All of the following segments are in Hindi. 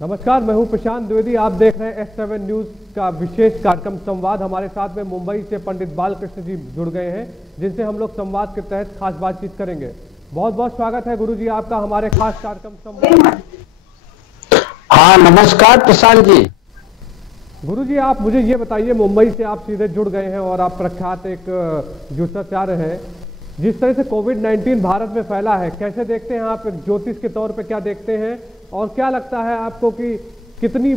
नमस्कार, मैं हूं प्रशांत द्विवेदी। आप देख रहे हैं S7 न्यूज का विशेष कार्यक्रम संवाद। हमारे साथ में मुंबई से पंडित बालकृष्ण जी जुड़ गए हैं, जिनसे हम लोग संवाद के तहत खास बातचीत करेंगे। बहुत बहुत स्वागत है गुरु जी आपका हमारे खास कार्यक्रम संवाद। हाँ, नमस्कार प्रशांत जी। गुरु जी, आप मुझे ये बताइए, मुंबई से आप सीधे जुड़ गए हैं और आप प्रख्यात एक ज्योतिषाचार्य हैं। जिस तरह से कोविड-19 भारत में फैला है, कैसे देखते हैं आप? ज्योतिष के तौर पे क्या देखते हैं और क्या लगता है आपको कि कितनी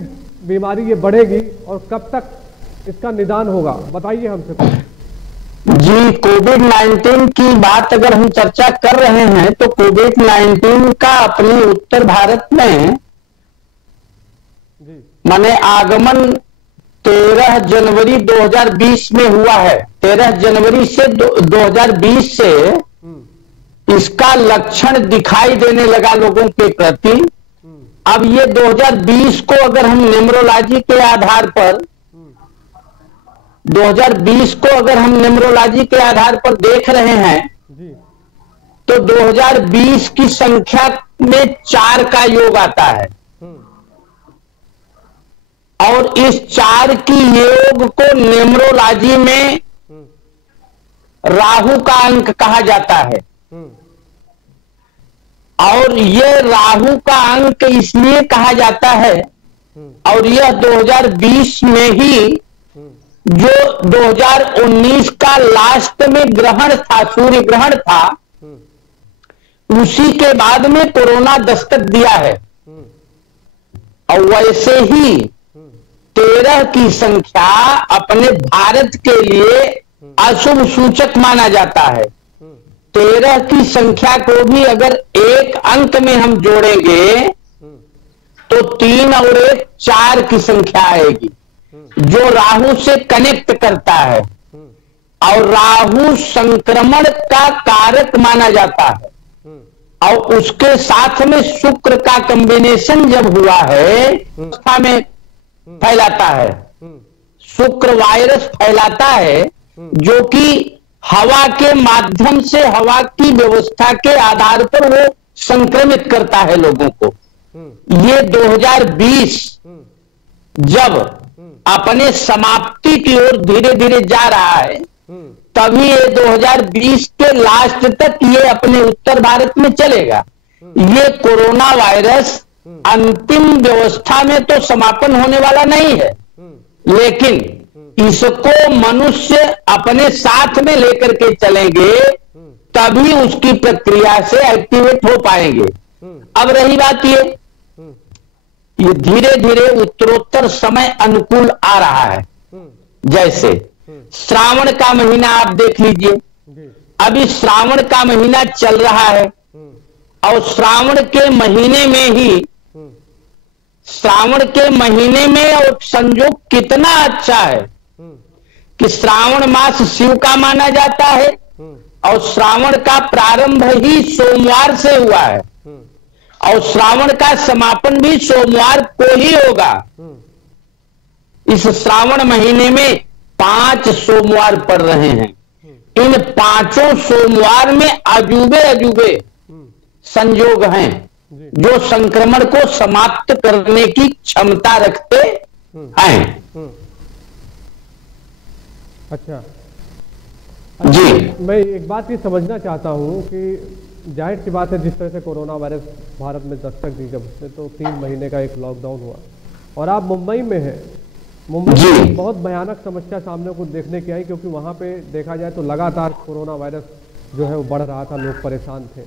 बीमारी ये बढ़ेगी और कब तक इसका निदान होगा? बताइए हमसे कुछ। जी, कोविड-19 की बात अगर हम चर्चा कर रहे हैं तो कोविड-19 का अपने उत्तर भारत में माने आगमन 13 जनवरी 2020 में हुआ है। 13 जनवरी से 2020 से इसका लक्षण दिखाई देने लगा लोगों के प्रति। अब ये 2020 को अगर हम न्यूमरोलॉजी के आधार पर 2020 को अगर हम न्यूमरोलॉजी के आधार पर देख रहे हैं तो 2020 की संख्या में 4 का योग आता है और इस 4 की योग को न्यूमरोलॉजी में राहु का अंक कहा जाता है। और यह राहु का अंक इसलिए कहा जाता है, और यह 2020 में ही जो 2019 का लास्ट में ग्रहण था, सूर्य ग्रहण था, उसी के बाद में कोरोना दस्तक दिया है। और वैसे ही 13 की संख्या अपने भारत के लिए अशुभ सूचक माना जाता है। 13 की संख्या को भी अगर एक अंक में हम जोड़ेंगे तो 3 और 1 4 की संख्या आएगी, जो राहु से कनेक्ट करता है। और राहु संक्रमण का कारक माना जाता है। और उसके साथ में शुक्र का कॉम्बिनेशन जब हुआ है, अवस्था में फैलाता है। शुक्र वायरस फैलाता है जो कि हवा के माध्यम से, हवा की व्यवस्था के आधार पर वो संक्रमित करता है लोगों को। ये 2020 जब अपने समाप्ति की ओर धीरे धीरे जा रहा है, तभी ये 2020 के लास्ट तक ये अपने उत्तर भारत में चलेगा। ये कोरोना वायरस अंतिम व्यवस्था में तो समापन होने वाला नहीं है, लेकिन इसको मनुष्य अपने साथ में लेकर के चलेंगे तभी उसकी प्रक्रिया से एक्टिवेट हो पाएंगे। अब रही बात ये धीरे धीरे उत्तरोत्तर समय अनुकूल आ रहा है। जैसे श्रावण का महीना आप देख लीजिए, अभी श्रावण का महीना चल रहा है और श्रावण के महीने में और संयोग कितना अच्छा है कि श्रावण मास शिव का माना जाता है और श्रावण का प्रारंभ ही सोमवार से हुआ है और श्रावण का समापन भी सोमवार को ही होगा। इस श्रावण महीने में 5 सोमवार पड़ रहे हैं। इन 5 सोमवार में अजूबे संयोग हैं जो संक्रमण को समाप्त करने की क्षमता रखते हैं। अच्छा जी, मैं एक बात ये समझना चाहता हूँ कि जाहिर सी बात है, जिस तरह से कोरोना वायरस भारत में दस्तक दी जब उसने, तो 3 महीने का एक लॉकडाउन हुआ और आप मुंबई में हैं। मुंबई में बहुत भयानक समस्या सामने को देखने की आई, क्योंकि वहाँ पे देखा जाए तो लगातार कोरोना वायरस जो है वो बढ़ रहा था, लोग परेशान थे।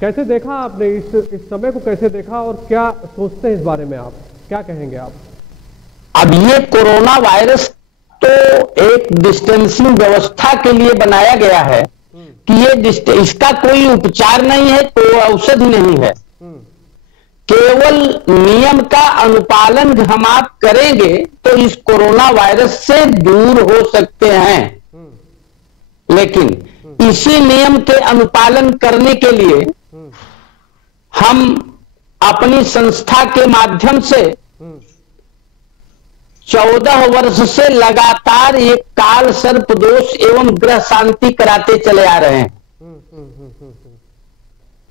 कैसे देखा आपने इस समय को, कैसे देखा और क्या सोचते हैं इस बारे में? आप क्या कहेंगे आप? अब ये कोरोना वायरस तो एक डिस्टेंसिंग व्यवस्था के लिए बनाया गया है कि ये इसका कोई उपचार नहीं है, कोई औषधि नहीं है। केवल नियम का अनुपालन हम आप करेंगे तो इस कोरोना वायरस से दूर हो सकते हैं। लेकिन इसी नियम के अनुपालन करने के लिए हम अपनी संस्था के माध्यम से 14 वर्ष से लगातार एक काल सर्प दोष एवं ग्रह शांति कराते चले आ रहे हैं।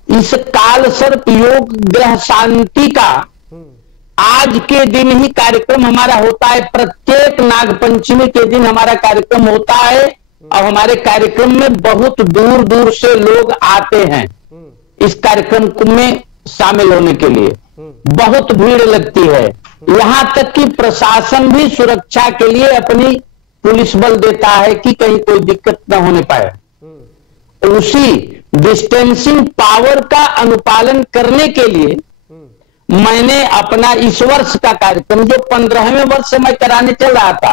इस काल सर्प योग ग्रह शांति का आज के दिन ही कार्यक्रम हमारा होता है, प्रत्येक नागपंचमी के दिन हमारा कार्यक्रम होता है और हमारे कार्यक्रम में बहुत दूर दूर से लोग आते हैं इस कार्यक्रम में शामिल होने के लिए। बहुत भीड़ लगती है, यहां तक कि प्रशासन भी सुरक्षा के लिए अपनी पुलिस बल देता है कि कहीं कोई दिक्कत न होने पाए। उसी डिस्टेंसिंग पावर का अनुपालन करने के लिए मैंने अपना इस वर्ष का कार्यक्रम, जो 15वें वर्ष से मैं कराने चल रहा था,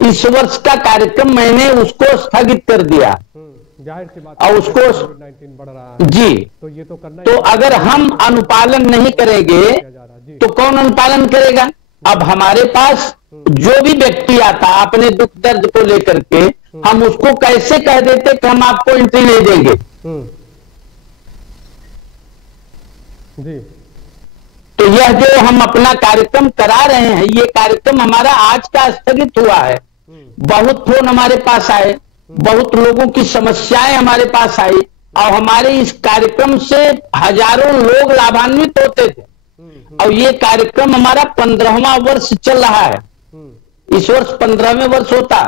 इस वर्ष का कार्यक्रम मैंने उसको स्थगित कर दिया। जाहिर सी बात और उसको कोविड-19 बढ़ रहा है, जी, तो ये तो करना तो अगर हम अनुपालन नहीं करेंगे तो कौन अनुपालन करेगा। अब हमारे पास जो भी व्यक्ति आता अपने दुख दर्द को लेकर के, हम उसको कैसे कह देते कि हम आपको एंट्री नहीं देंगे। जी। तो यह जो हम अपना कार्यक्रम करा रहे हैं, ये कार्यक्रम हमारा आज का स्थगित हुआ है। बहुत फोन हमारे पास आए, बहुत लोगों की समस्याएं हमारे पास आई और हमारे इस कार्यक्रम से हजारों लोग लाभान्वित होते थे। और ये कार्यक्रम हमारा 15वां वर्ष चल रहा है, इस वर्ष 15वें वर्ष होता,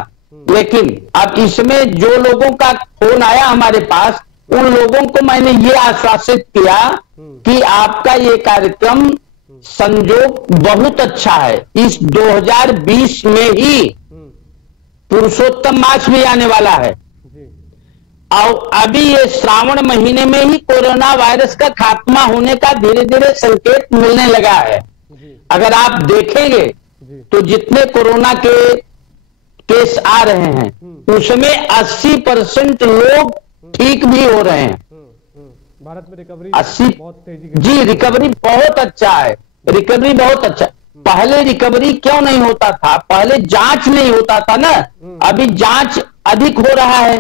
लेकिन अब इसमें जो लोगों का फोन आया हमारे पास, उन लोगों को मैंने ये आश्वासित किया कि आपका ये कार्यक्रम संजोग बहुत अच्छा है। इस 2020 में ही पुरुषोत्तम मास भी आने वाला है और अभी ये श्रावण महीने में ही कोरोना वायरस का खात्मा होने का धीरे धीरे संकेत मिलने लगा है। अगर आप देखेंगे तो जितने कोरोना के केस आ रहे हैं उसमें 80% लोग ठीक भी हो रहे हैं। भारत में रिकवरी 80 बहुत तेजी जी, रिकवरी बहुत अच्छा है, रिकवरी बहुत अच्छा। पहले रिकवरी क्यों नहीं होता था? पहले जांच नहीं होता था ना, अभी जांच अधिक हो रहा है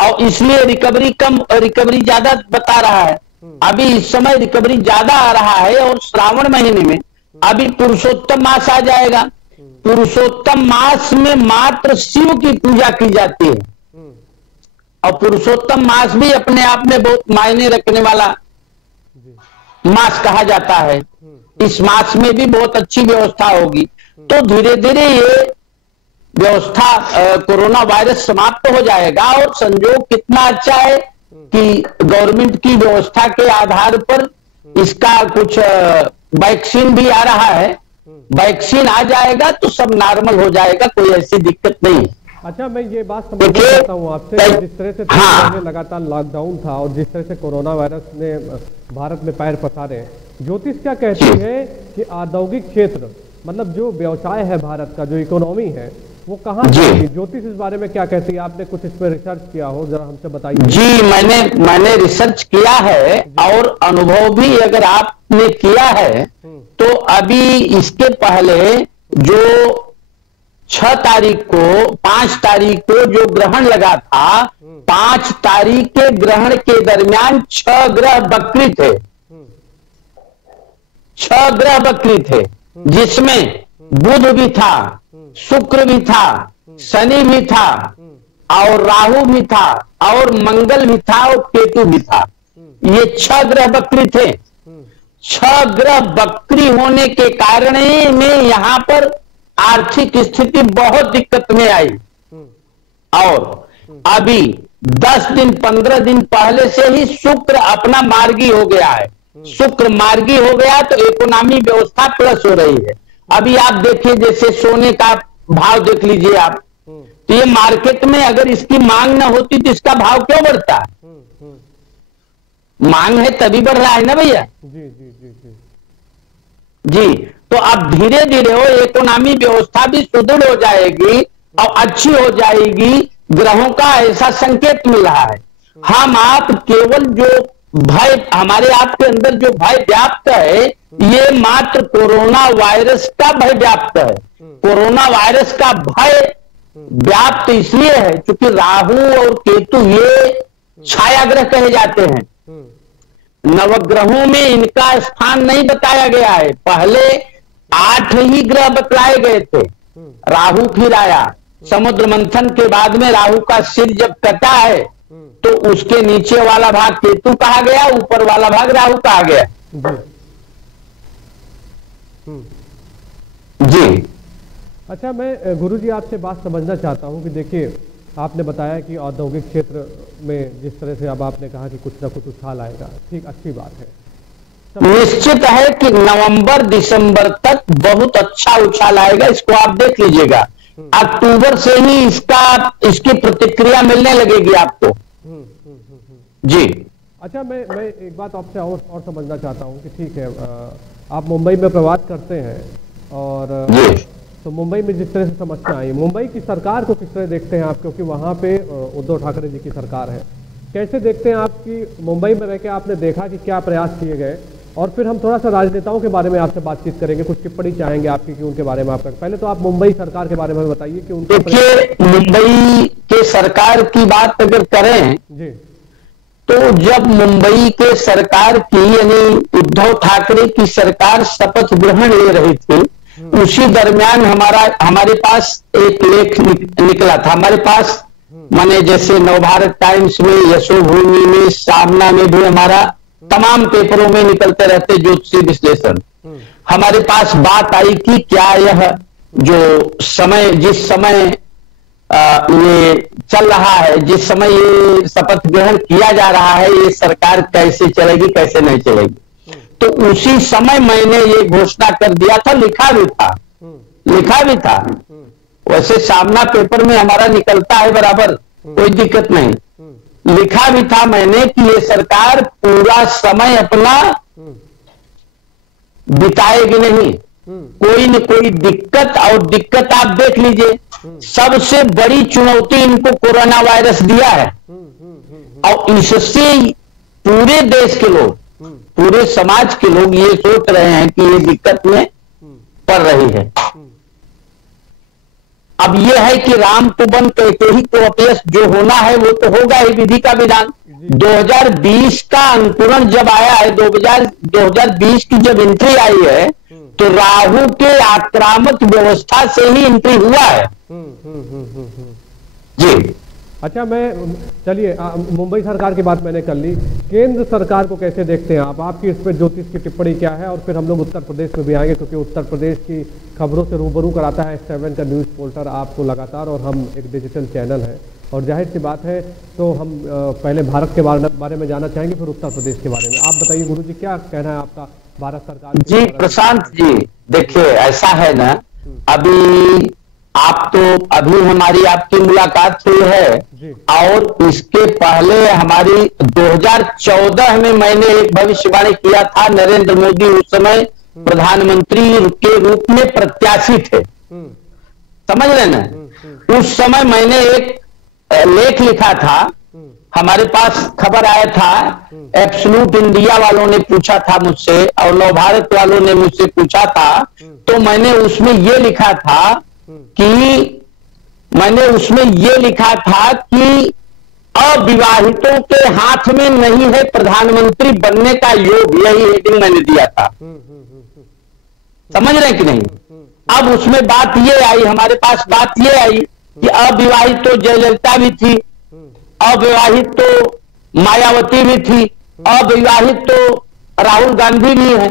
और इसलिए रिकवरी कम, रिकवरी ज्यादा बता रहा है। अभी इस समय रिकवरी ज्यादा आ रहा है और श्रावण महीने में अभी पुरुषोत्तम मास आ जाएगा। पुरुषोत्तम मास में मात्र शिव की पूजा की जाती है और पुरुषोत्तम मास भी अपने आप में बहुत मायने रखने वाला मास कहा जाता है। इस मास में भी बहुत अच्छी व्यवस्था होगी। तो धीरे धीरे ये व्यवस्था कोरोना वायरस समाप्त हो जाएगा और संजोग कितना अच्छा है कि गवर्नमेंट की व्यवस्था के आधार पर इसका कुछ वैक्सीन भी आ रहा है। वैक्सीन आ जाएगा तो सब नॉर्मल हो जाएगा, कोई ऐसी दिक्कत नहीं। अच्छा, मैं ये बात समझना चाहता हूँ आपसे, जिस तरह से 3 महीने लगातार लॉकडाउन था और जिस तरह से कोरोना वायरस ने भारत में पैर पसारे हैं, ज्योतिष क्या कहती है कि औद्योगिक क्षेत्र, मतलब जो व्यवसाय है भारत का, जो इकोनॉमी है, वो कहाँ जाएगी? ज्योतिष इस बारे में क्या कहती है? आपने कुछ इस पर रिसर्च किया हो, जरा हमसे बताइए। जी, मैंने रिसर्च किया है और अनुभव भी अगर आपने किया है तो अभी इसके पहले जो 6 तारीख को 5 तारीख को जो ग्रहण लगा था, 5 तारीख के ग्रहण के दरमियान 6 ग्रह वक्री थे। 6 ग्रह वक्री थे, जिसमें बुध भी था, शुक्र भी था, शनि भी था और राहु भी था और मंगल भी था और केतु भी था। ये 6 ग्रह वक्री थे। 6 ग्रह वक्री होने के कारण में यहां पर आर्थिक स्थिति बहुत दिक्कत में आई और अभी 10 दिन 15 दिन पहले से ही शुक्र अपना मार्गी हो गया है। शुक्र मार्गी हो गया तो इकोनॉमी व्यवस्था प्लस हो रही है। अभी आप देखिए, जैसे सोने का भाव देख लीजिए आप, तो ये मार्केट में अगर इसकी मांग ना होती तो इसका भाव क्यों बढ़ता? मांग है तभी बढ़ रहा है ना भैया। जी जी जी जी जी, तो अब धीरे धीरे वो इकोनॉमी व्यवस्था भी सुदृढ़ हो जाएगी और अच्छी हो जाएगी। ग्रहों का ऐसा संकेत मिल रहा है। हम आप केवल जो भय हमारे आपके अंदर जो भय व्याप्त है, ये मात्र कोरोना वायरस का भय व्याप्त है। कोरोना वायरस का भय व्याप्त इसलिए है क्योंकि राहु और केतु ये छाया ग्रह कहे जाते हैं। नवग्रहों में इनका स्थान नहीं बताया गया है। पहले 8 ही ग्रह बतलाए गए थे। राहु फिर आया, समुद्र मंथन के बाद में राहु का सिर जब कटा है तो उसके नीचे वाला भाग केतु कहा गया, ऊपर वाला भाग राहु कहा गया। जी। अच्छा, मैं गुरुजी आपसे बात समझना चाहता हूं कि देखिए, आपने बताया कि औद्योगिक क्षेत्र में जिस तरह से अब आपने कहा कि कुछ ना कुछ उछाल आएगा, ठीक, अच्छी बात है। निश्चित है कि नवंबर दिसंबर तक बहुत अच्छा उछाल आएगा, इसको आप देख लीजिएगा। अक्टूबर से ही इसकी प्रतिक्रिया मिलने लगेगी आपको। जी। अच्छा, मैं एक बात आपसे और समझना चाहता हूं कि ठीक है, आप मुंबई में प्रवास करते हैं और तो मुंबई में जिस तरह से समस्या आई, मुंबई की सरकार को किस तरह देखते हैं आप, क्योंकि वहाँ पे उद्धव ठाकरे जी की सरकार है, कैसे देखते हैं आप कि मुंबई में रह के आपने देखा कि क्या प्रयास किए गए, और फिर हम थोड़ा सा राजनेताओं के बारे में आपसे बातचीत करेंगे, कुछ टिप्पणी चाहेंगे आपकी कि उनके बारे में आपका। पहले तो आप मुंबई सरकार के बारे में बताइए कि उनका। देखिए, मुंबई के सरकार की बात अगर करें जी, तो जब मुंबई के सरकार की यानी उद्धव ठाकरे की सरकार शपथ ग्रहण ले रही थी, उसी दरमियान हमारे पास एक लेख निकला था। हमारे पास माने जैसे नवभारत टाइम्स में, यशोभूमि में, सामना में भी हमारा तमाम पेपरों में निकलते रहते ज्योतिषी विश्लेषण। हमारे पास बात आई कि क्या यह जो समय, जिस समय ये चल रहा है, जिस समय ये शपथ ग्रहण किया जा रहा है, ये सरकार कैसे चलेगी, कैसे नहीं चलेगी। तो उसी समय मैंने ये घोषणा कर दिया था, लिखा भी था। वैसे सामना पेपर में हमारा निकलता है बराबर, कोई दिक्कत नहीं। लिखा भी था मैंने कि ये सरकार पूरा समय अपना बिताएगी नहीं, कोई न कोई दिक्कत, और दिक्कत आप देख लीजिए, सबसे बड़ी चुनौती इनको कोरोना वायरस दिया है, और इससे पूरे देश के लोग, पूरे समाज के लोग ये सोच रहे हैं कि ये दिक्कत में पड़ रही है। अब ये है कि राम को बन कहते ही तो अपयश जो होना है वो तो होगा ही, विधि का विधान। 2020 का अंकुरण जब आया है, 2020 की जब एंट्री आई है, तो राहु के आक्रामक व्यवस्था से ही एंट्री हुआ है। जी। अच्छा, चलिए, मुंबई सरकार की बात मैंने कर ली, केंद्र सरकार को कैसे देखते हैं आप? आपकी इस पर ज्योतिष की टिप्पणी क्या है? और फिर हम लोग उत्तर प्रदेश में भी आएंगे, क्योंकि उत्तर प्रदेश की खबरों से रूबरू कराता है 7 का न्यूज़ पोर्टल आपको लगातार, और हम एक डिजिटल चैनल है, और जाहिर सी बात है तो हम पहले भारत के बारे में जानना चाहेंगे, फिर उत्तर प्रदेश के बारे में। आप बताइए गुरु जी, क्या कहना है आपका भारत सरकार? जी प्रशांत जी, देखिए ऐसा है ना, अभी हमारी आपकी मुलाकात हुई है, और इसके पहले हमारी 2014 में मैंने एक भविष्यवाणी किया था। नरेंद्र मोदी उस समय प्रधानमंत्री के रूप में प्रत्याशी थे, समझ रहे ना। उस समय मैंने एक लेख लिखा था, हमारे पास खबर आया था, एब्सोल्यूट इंडिया वालों ने पूछा था मुझसे, और नवभारत वालों ने मुझसे पूछा था, तो मैंने उसमें ये लिखा था कि अविवाहितों के हाथ में नहीं है प्रधानमंत्री बनने का योग, यही हेडिंग मैंने दिया था। समझ रहे हैं कि नहीं? अब उसमें बात ये आई, हमारे पास बात ये आई कि अविवाहित तो जयललिता भी थी, अविवाहित तो मायावती भी थी, अविवाहित तो राहुल गांधी भी है,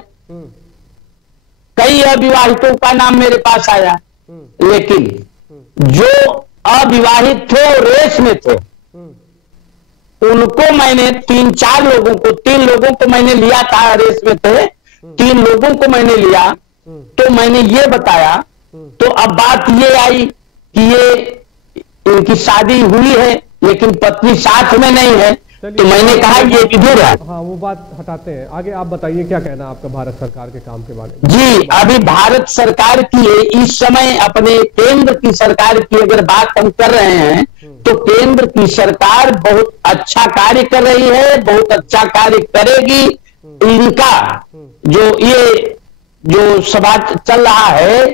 कई अविवाहितों का नाम मेरे पास आया। लेकिन जो अविवाहित थे और रेस में थे, उनको मैंने 3 लोगों को मैंने लिया था, रेस में थे 3 लोगों को मैंने लिया, तो मैंने ये बताया। तो अब बात ये आई कि ये इनकी शादी हुई है लेकिन पत्नी साथ में नहीं है, तो मैंने कहा ये विधुर है। हाँ, वो बात हटाते हैं, आगे आप बताइए क्या कहना आपका भारत सरकार के काम के बारे में। जी, अभी भारत सरकार की इस समय अपने केंद्र की सरकार की अगर बात हम कर रहे हैं, तो केंद्र की सरकार बहुत अच्छा कार्य कर रही है, बहुत अच्छा कार्य करेगी। इनका जो सभा चल रहा है,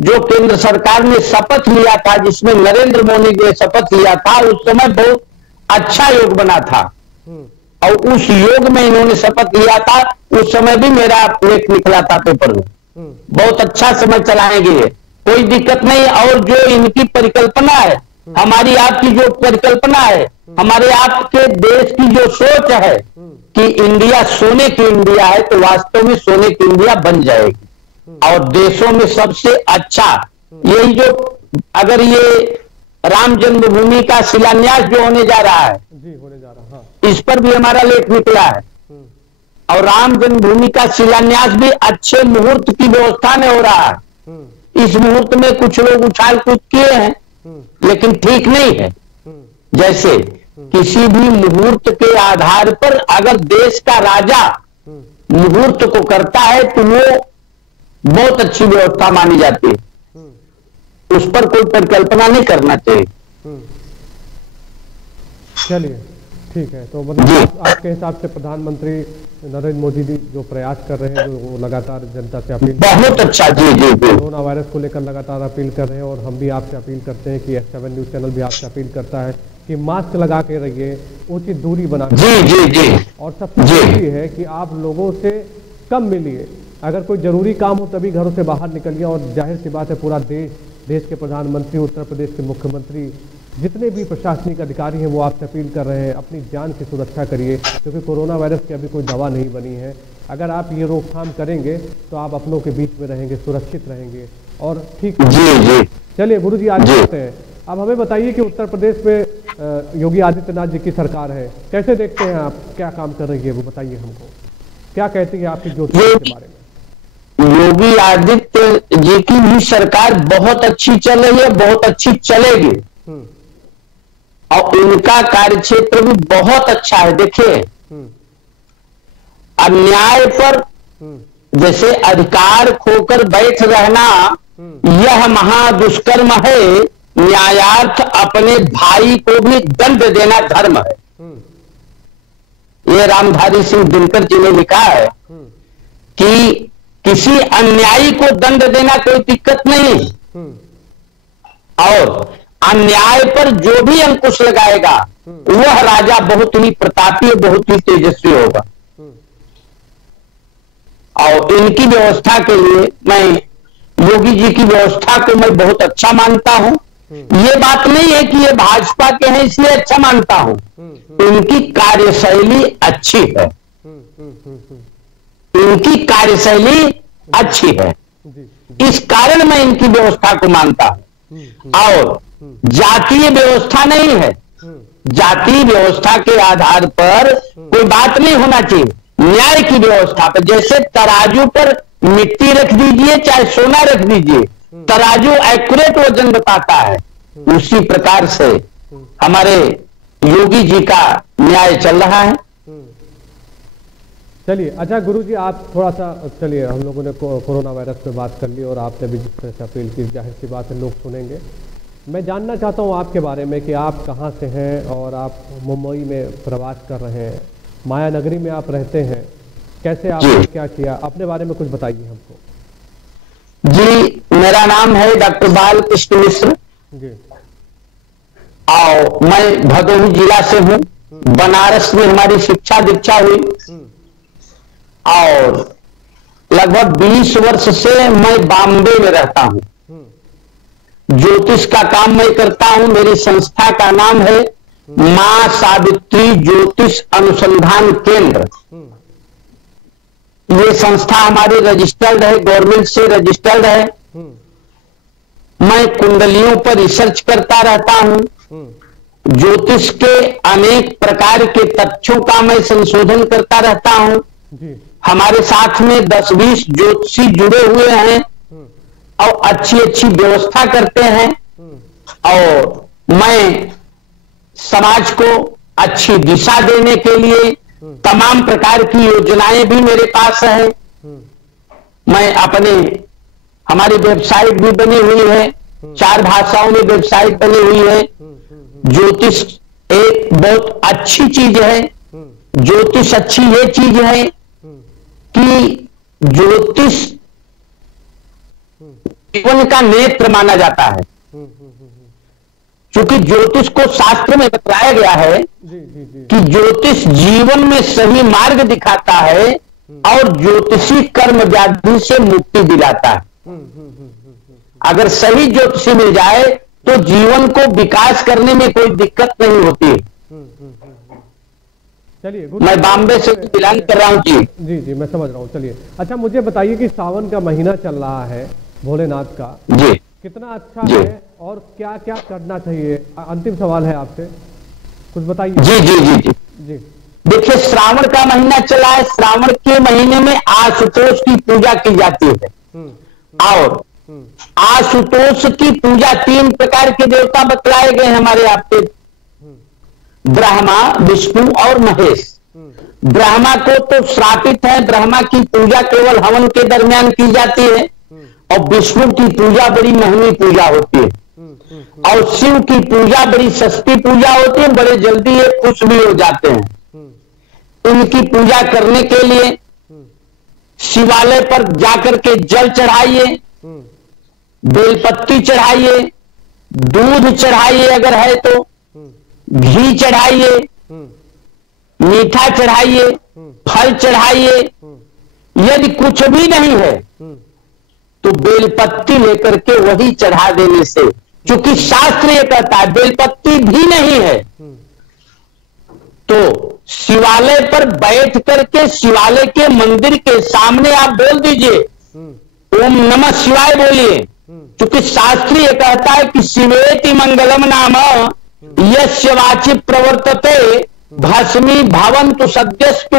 जो केंद्र सरकार ने शपथ लिया था, जिसमें नरेंद्र मोदी ने शपथ लिया था, उस समय बहुत अच्छा योग बना था, और उस योग में इन्होंने शपथ लिया था। उस समय भी मेरा लेख निकला था पेपर में, बहुत अच्छा समय चलाएंगे, कोई दिक्कत नहीं। और जो इनकी परिकल्पना है, हमारी आपकी जो परिकल्पना है, हमारे आपके देश की जो सोच है कि इंडिया सोने की इंडिया है, तो वास्तव में सोने की इंडिया बन जाएगी। और देशों में सबसे अच्छा यही जो, अगर ये राम जन्मभूमि का शिलान्यास जो होने जा रहा है जी, होने जा रहा, हाँ। इस पर भी हमारा लेख निकला है। और राम जन्मभूमि का शिलान्यास भी अच्छे मुहूर्त की व्यवस्था में हो रहा है। इस मुहूर्त में कुछ लोग उछाल कूद किए हैं, लेकिन ठीक नहीं है। जैसे किसी भी मुहूर्त के आधार पर अगर देश का राजा मुहूर्त को करता है तो वो बहुत अच्छी व्यवस्था मानी जाती है, उस पर कोई परिकल्पना नहीं करना चाहिए। चलिए, ठीक है। तो मतलब आपके हिसाब से प्रधानमंत्री नरेंद्र मोदी जी जो प्रयास कर रहे हैं, जो वो लगातार जनता से अपील, बहुत अच्छा, जी जी जी, कोरोना वायरस को लेकर लगातार अपील कर रहे हैं, और हम भी आपसे अपील करते हैं कि H7 न्यूज चैनल भी आपसे अपील करता है कि मास्क लगा के रहिए, उचित दूरी बना के, जी जी जी, और सबसे जरूरी है कि आप लोगों से कम मिलिए। अगर कोई जरूरी काम हो तभी घरों से बाहर निकलिए। और जाहिर सी बात है, पूरा देश के प्रधानमंत्री, उत्तर प्रदेश के मुख्यमंत्री, जितने भी प्रशासनिक अधिकारी हैं वो आपसे अपील कर रहे हैं, अपनी जान की सुरक्षा करिए, क्योंकि कोरोना वायरस की अभी कोई दवा नहीं बनी है। अगर आप ये रोकथाम करेंगे तो आप अपनों के बीच में रहेंगे, सुरक्षित रहेंगे और ठीक। चलिए गुरु जी, आगे बढ़ते हैं। अब हमें बताइए कि उत्तर प्रदेश में योगी आदित्यनाथ जी की सरकार है, कैसे देखते हैं आप, क्या काम कर रही है वो बताइए हमको, क्या कहती है आपकी ज्योति के बारे में? योगी आदित्य जी की भी सरकार बहुत अच्छी चल रही है, बहुत अच्छी चलेगी, और उनका कार्यक्षेत्र भी बहुत अच्छा है। देखिए, अन्याय पर जैसे अधिकार खोकर बैठ रहना यह महादुष्कर्म है, न्यायार्थ अपने भाई को भी दंड देना धर्म है। ये रामधारी सिंह दिनकर जी ने लिखा है कि किसी अन्यायी को दंड देना कोई दिक्कत नहीं, और अन्याय पर जो भी अंकुश लगाएगा वह राजा बहुत ही प्रतापी, बहुत ही तेजस्वी होगा। और इनकी व्यवस्था के लिए मैं योगी जी की व्यवस्था को मैं बहुत अच्छा मानता हूं। ये बात नहीं है कि ये भाजपा के हैं इसलिए अच्छा मानता हूं, इनकी कार्यशैली अच्छी है, इनकी कार्यशैली अच्छी है, इस कारण मैं इनकी व्यवस्था को मानता हूं। और जातीय व्यवस्था नहीं है, जातीय व्यवस्था के आधार पर कोई बात नहीं होना चाहिए। न्याय की व्यवस्था पर, जैसे तराजू पर मिट्टी रख दीजिए चाहे सोना रख दीजिए, तराजू एक्यूरेट वजन बताता है, उसी प्रकार से हमारे योगी जी का न्याय चल रहा है। चलिए, अच्छा गुरु जी, आप थोड़ा सा, चलिए हम लोगों ने कोरोना वायरस पे बात कर ली और आपने भी जिस तरह से अपील की, जाहिर सी बात है लोग सुनेंगे। मैं जानना चाहता हूँ आपके बारे में कि आप कहाँ से हैं और आप मुंबई में प्रवास कर रहे हैं, माया नगरी में आप रहते हैं, कैसे आपने क्या किया, अपने बारे में कुछ बताइए हमको। जी, मेरा नाम है डॉक्टर बालकृष्ण मिश्र जी, और मैं भदोही जिला से हूँ। बनारस में हमारी शिक्षा दीक्षा हुई और लगभग 20 वर्ष से मैं बॉम्बे में रहता हूँ। ज्योतिष का काम मैं करता हूँ। मेरी संस्था का नाम है मां सावित्री ज्योतिष अनुसंधान केंद्र। ये संस्था हमारी रजिस्टर्ड है, गवर्नमेंट से रजिस्टर्ड है। मैं कुंडलियों पर रिसर्च करता रहता हूं। ज्योतिष के अनेक प्रकार के तथ्यों का मैं संशोधन करता रहता हूं। हमारे साथ में 10-20 ज्योतिषी जुड़े हुए हैं और अच्छी अच्छी व्यवस्था करते हैं, और मैं समाज को अच्छी दिशा देने के लिए तमाम प्रकार की योजनाएं भी मेरे पास है। मैं हमारी वेबसाइट भी बनी हुई है, 4 भाषाओं में वेबसाइट बनी हुई है। ज्योतिष एक बहुत अच्छी चीज है। ज्योतिष अच्छी ये चीज है कि ज्योतिष जीवन का नेत्र माना जाता है, क्योंकि ज्योतिष को शास्त्र में बताया गया है कि ज्योतिष जीवन में सही मार्ग दिखाता है और ज्योतिषी कर्म व्याधि से मुक्ति दिलाता है। अगर सही ज्योतिषी मिल जाए तो जीवन को विकास करने में कोई दिक्कत नहीं होती। चलिए, मैं बॉम्बे से बिलोंग कर रहा हूँ जी। जी जी, मैं समझ रहा हूँ। चलिए, अच्छा मुझे बताइए कि सावन का महीना चल रहा है भोलेनाथ का, जी कितना अच्छा जी है और क्या क्या करना चाहिए? अंतिम सवाल है आपसे, कुछ बताइए। जी जी जी जी जी। देखिए, श्रावण का महीना चला है। श्रावण के महीने में आशुतोष की पूजा की जाती है। और आशुतोष की पूजा 3 प्रकार के देवता बतलाए गए हमारे आपके, ब्रह्मा, विष्णु और महेश। ब्रह्मा को तो श्रापित है, ब्रह्मा की पूजा केवल हवन के दरमियान की जाती है, और विष्णु की पूजा बड़ी महंगी पूजा होती है, और शिव की पूजा बड़ी सस्ती पूजा होती है, बड़े जल्दी ये खुश भी हो जाते हैं। इनकी पूजा करने के लिए शिवालय पर जाकर के जल चढ़ाइए, बेलपत्ती चढ़ाइए, दूध चढ़ाइए, अगर है तो घी चढ़ाइए, मीठा चढ़ाइए, फल चढ़ाइए। यदि कुछ भी नहीं है तो बेलपत्ती लेकर के वही चढ़ा देने से, क्योंकि शास्त्र ये कहता है बेलपत्ती भी नहीं है तो शिवालय पर बैठ करके शिवालय के मंदिर के सामने आप बोल दीजिए, ओम नमः शिवाय बोलिए, क्योंकि शास्त्र ये कहता है कि शिवेति मंगलम नाम यस्य वाचि प्रवर्तते भस्मी भवन्तु सद्यस्तु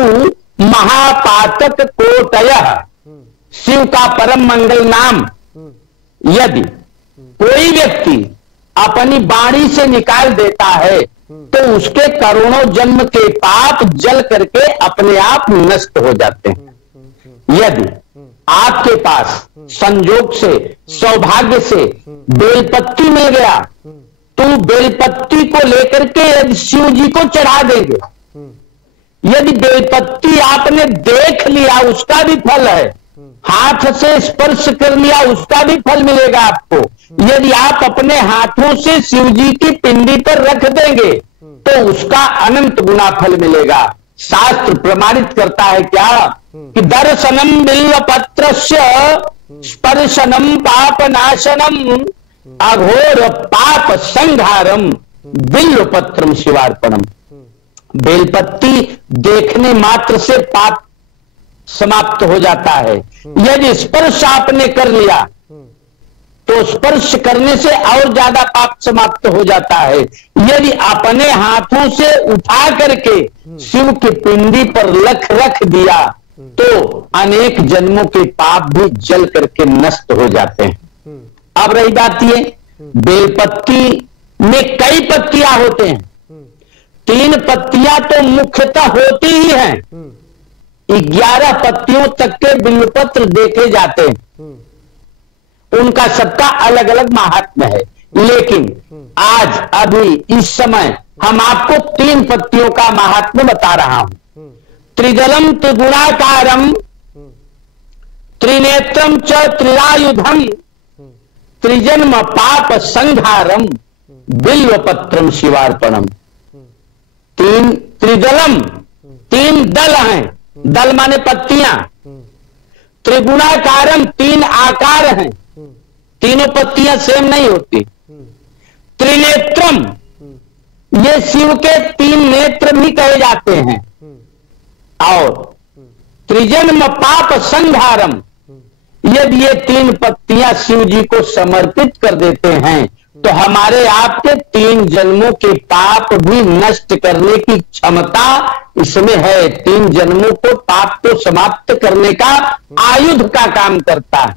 महापातक कोटयः। शिव का परम मंगल नाम यदि कोई व्यक्ति अपनी वाणी से निकाल देता है तो उसके करोड़ों जन्म के पाप जल करके अपने आप नष्ट हो जाते हैं। यदि आपके पास संजोग से, सौभाग्य से बेलपत्ती मिल गया तो बेलपत्ती को लेकर के यदि शिव जी को चढ़ा देंगे, यदि बेलपत्ती आपने देख लिया उसका भी फल है, हाथ से स्पर्श कर लिया उसका भी फल मिलेगा आपको। यदि आप अपने हाथों से शिव जी की पिंडी पर रख देंगे तो उसका अनंत गुना फल मिलेगा। शास्त्र प्रमाणित करता है क्या कि दर्शनम बिल्व पत्रस्य स्पर्शनम पाप नाशनम अघोर पाप संहारम बिल्व पत्रम शिवार्पणम। बेलपत्ती देखने मात्र से पाप समाप्त हो जाता है। यदि स्पर्श आपने कर लिया तो स्पर्श करने से और ज्यादा पाप समाप्त हो जाता है। यदि अपने हाथों से उठा करके शिव की पिंडी पर रख दिया तो अनेक जन्मों के पाप भी जल करके नष्ट हो जाते हैं। अब रही बात ये, बेलपत्ती में कई पत्तियां होते हैं, 3 पत्तियां तो मुख्यतः होती ही हैं, 11 पत्तियों तक के बिल्वपत्र देखे जाते हैं। उनका सबका अलग अलग महात्म्य है, लेकिन आज अभी इस समय हम आपको 3 पत्तियों का महात्म्य बता रहा हूं। त्रिदलम त्रिगुणाकारम त्रिनेत्रम च त्रिरायुधम त्रिजन्म पाप संहारम बिल्वपत्रम शिवार्पणम। 3 त्रिदलम, 3 दल हैं, दल माने पत्तियां। त्रिगुणाकारम, 3 आकार हैं, तीनों पत्तियां सेम नहीं होती। त्रिनेत्रम, ये शिव के 3 नेत्र भी कहे जाते हैं। और त्रिजन्म पाप संहारम, यदि ये 3 पत्तियां शिव जी को समर्पित कर देते हैं तो हमारे आपके 3 जन्मों के पाप भी नष्ट करने की क्षमता इसमें है। 3 जन्मों को पाप को समाप्त करने का आयुध का काम करता है।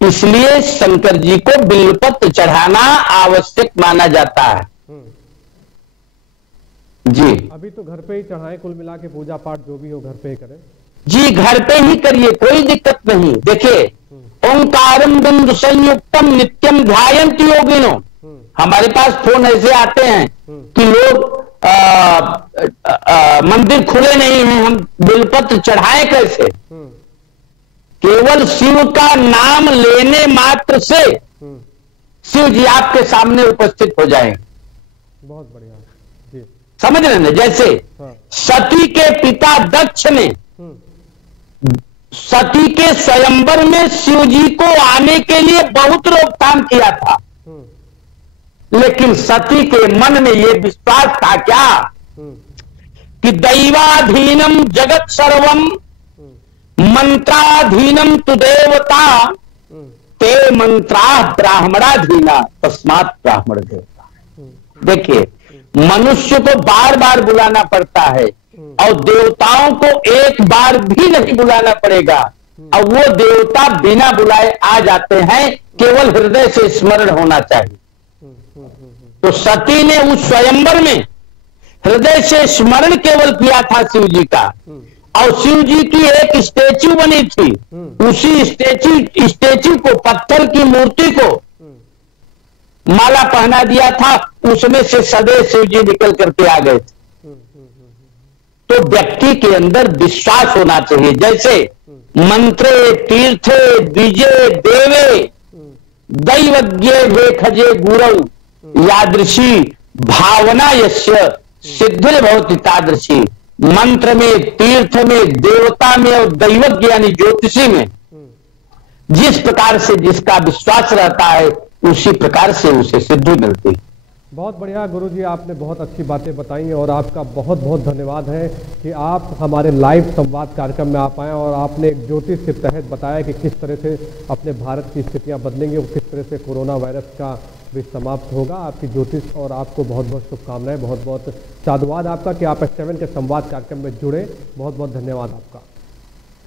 इसलिए शंकर जी को बिल्वपत्र चढ़ाना आवश्यक माना जाता है। जी, अभी तो घर पे ही चढ़ाएं, कुल मिला के पूजा पाठ जो भी हो घर पे ही करें। जी, घर पे ही करिए, कोई दिक्कत नहीं। देखिए, ओंकारम बिंदु संयुक्तम नित्यम ध्यायन्ति योगिनो। हमारे पास फोन ऐसे आते हैं कि लोग मंदिर खुले नहीं हैं, हम बिल्वपत्र चढ़ाएं कैसे? केवल शिव का नाम लेने मात्र से शिव जी आपके सामने उपस्थित हो जाएंगे। बहुत बढ़िया जी, समझ रहे ना? जैसे सती के पिता दक्ष ने सती के स्वयंवर में शिव जी को आने के लिए बहुत रोकथाम किया था, लेकिन सती के मन में यह विश्वास था क्या कि दैवाधीनम जगत सर्वम मंत्राधीनम तु देवता ते मंत्रा ब्राह्मणाधीना तस्मात् ब्राह्मण देवता। देखिए, मनुष्य को बार बार बुलाना पड़ता है और देवताओं को एक बार भी नहीं बुलाना पड़ेगा, और वो देवता बिना बुलाए आ जाते हैं, केवल हृदय से स्मरण होना चाहिए। तो सती ने उस स्वयंवर में हृदय से स्मरण केवल किया था शिव जी का, और शिव जी की एक स्टेच्यू बनी थी, उसी स्टेच्यू को, पत्थर की मूर्ति को माला पहना दिया था, उसमें से सदैव शिव जी निकल करके आ गए थे। तो व्यक्ति के अंदर विश्वास होना चाहिए, जैसे मंत्रे तीर्थे द्विजे देवे दैवज्ञ वेखजे गुरु यादृशी भावना यस्य सिद्धिर भवति तादृशी। मंत्र में, तीर्थ में, देवता में और दैवज्ञ यानी ज्योतिषी में जिस प्रकार से जिसका विश्वास रहता है, उसी प्रकार से उसे सिद्धि मिलती है। बहुत बढ़िया गुरुजी, आपने बहुत अच्छी बातें बताई और आपका बहुत बहुत धन्यवाद है कि आप हमारे लाइव संवाद कार्यक्रम में आप आए और आपने एक ज्योतिष के तहत बताया कि किस तरह से अपने भारत की स्थितियां बदलेंगी और किस तरह से कोरोना वायरस का भी समाप्त होगा। आपकी ज्योतिष और आपको बहुत बहुत शुभकामनाएं, बहुत बहुत साधुवाद आपका कि आप S7 के संवाद कार्यक्रम में जुड़े। बहुत बहुत धन्यवाद आपका।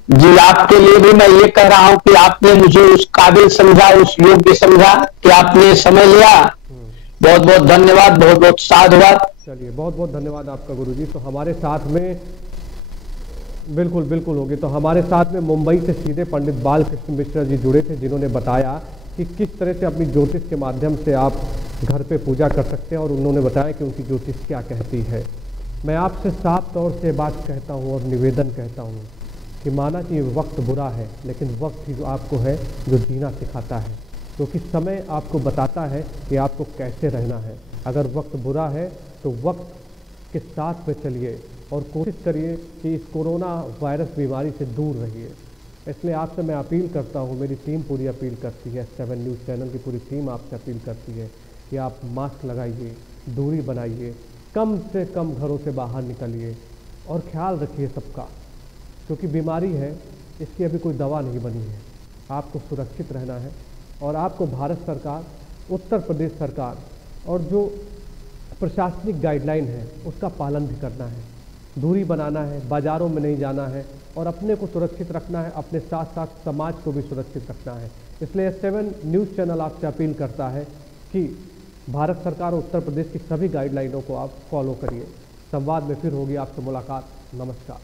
जी, आपके लिए भी मैं ये कह रहा हूं कि आपने मुझे उस काबिल समझा, उस योग्य समझा कि आपने समय लिया। बहुत बहुत धन्यवाद, बहुत बहुत साधुवाद। चलिए, बहुत बहुत धन्यवाद आपका गुरुजी। तो हमारे साथ में बिल्कुल होगी, तो हमारे साथ में मुंबई से सीधे पंडित बालकृष्ण मिश्रा जी जुड़े थे, जिन्होंने बताया कि किस तरह से अपनी ज्योतिष के माध्यम से आप घर पे पूजा कर सकते हैं, और उन्होंने बताया कि उनकी ज्योतिष क्या कहती है। मैं आपसे साफ तौर से बात कहता हूँ और निवेदन कहता हूँ कि माना कि वक्त बुरा है, लेकिन वक्त ही जो आपको है जो जीना सिखाता है, क्योंकि समय आपको बताता है कि आपको कैसे रहना है। अगर वक्त बुरा है तो वक्त के साथ में चलिए और कोशिश करिए कि इस कोरोना वायरस बीमारी से दूर रहिए। इसलिए आपसे मैं अपील करता हूँ, मेरी टीम पूरी अपील करती है, S7 न्यूज़ चैनल की पूरी टीम आपसे अपील करती है कि आप मास्क लगाइए, दूरी बनाइए, कम से कम घरों से बाहर निकलिए और ख्याल रखिए सबका, क्योंकि बीमारी है, इसकी अभी कोई दवा नहीं बनी है। आपको सुरक्षित रहना है और आपको भारत सरकार, उत्तर प्रदेश सरकार और जो प्रशासनिक गाइडलाइन है उसका पालन भी करना है। दूरी बनाना है, बाज़ारों में नहीं जाना है और अपने को सुरक्षित रखना है, अपने साथ साथ समाज को भी सुरक्षित रखना है। इसलिए S7 न्यूज़ चैनल आपसे अपील करता है कि भारत सरकार और उत्तर प्रदेश की सभी गाइडलाइनों को आप फॉलो करिए। संवाद में फिर होगी आपसे मुलाकात। नमस्कार।